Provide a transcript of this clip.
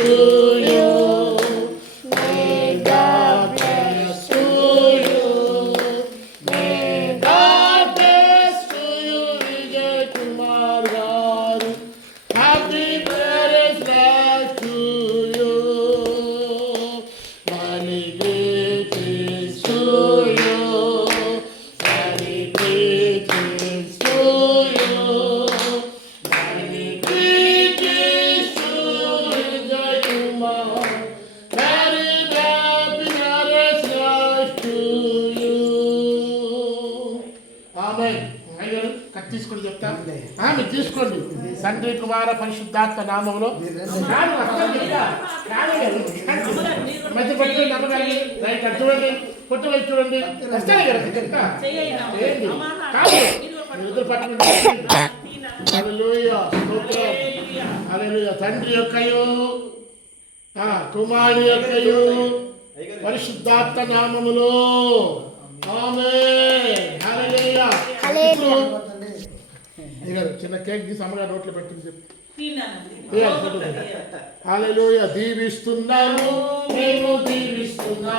to you. May God bless to you. May God bless to you, Vijay Kumar garu. Happy birthday to you. Many greetings to you. Many greetings to you. Many greetings to Vijay Kumar. Very happy birthday to you. Amen. అయ్యారు cut తీసుకొని చెప్తా మీరు తీసుకోండి. తండ్రి కుమార పరిశుద్ధాత్మ నామంలో మధ్య పట్టు నమ్మకాలి రైట్ అటు చూడండి కొట్టు వైపు చూడండి వస్తాయి కదా చెప్తా ఎదురు పట్టుకుంటే తండ్రి యొక్కయు కుమారి యొక్కయు పరిశుద్ధాత్మ నామములో ఆమేన్. హల్లెలూయా. చిన్న కేక్ తీసి అమ్మగారు నోట్లో పెట్టింది చెప్పి హల్లెలూయా. దీవిస్తున్నాను, నేను దీవిస్తున్నాను.